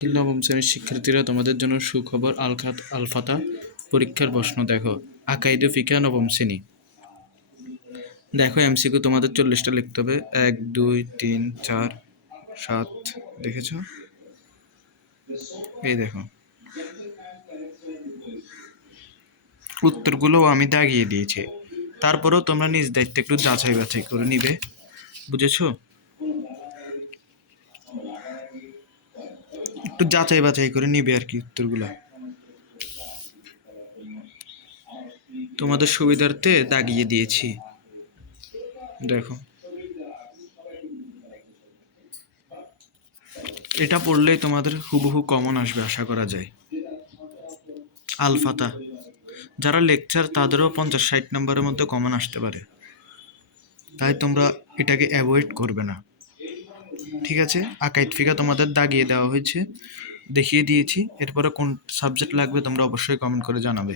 নবম শ্রেণীর শিক্ষার্থীরা, তোমাদের জন্য সুখবর। আলফাতা পরীক্ষার প্রশ্ন দেখো। আকাইদে ফিকা নবম শ্রেণী। দেখো এমসিকিউ তোমাদের 40টা লিখতে হবে। 1, 2, 3, 4, 7 দেখেছ? এই দেখো উত্তরগুলো আমি দাগিয়ে দিয়েছি। তারপরেও তোমরা নিজ দায়িত্বে একটু যাচাই বাছাই করে নিবে, বুঝেছো? একটু যাচাই বাছাই করে নিবে আর কি উত্তরগুলা। তোমাদের সুবিধার্থে দাগিয়ে দিয়েছি, দেখো। এটা পড়লেই তোমাদের হুবহু কমন আসবে আশা করা যায়। আলফাতা যারা লেকচার তাদেরও 50-60 নম্বরের মধ্যে কমন আসতে পারে, তাই তোমরা এটাকে অ্যাভয়েড করবে না, ঠিক আছে? আকাইদ ফিকা তোমাদের দাগিয়ে দেওয়া হয়েছে, দেখিয়ে দিয়েছি। এরপরে কোন সাবজেক্ট লাগবে তোমরা অবশ্যই কমেন্ট করে জানাবে।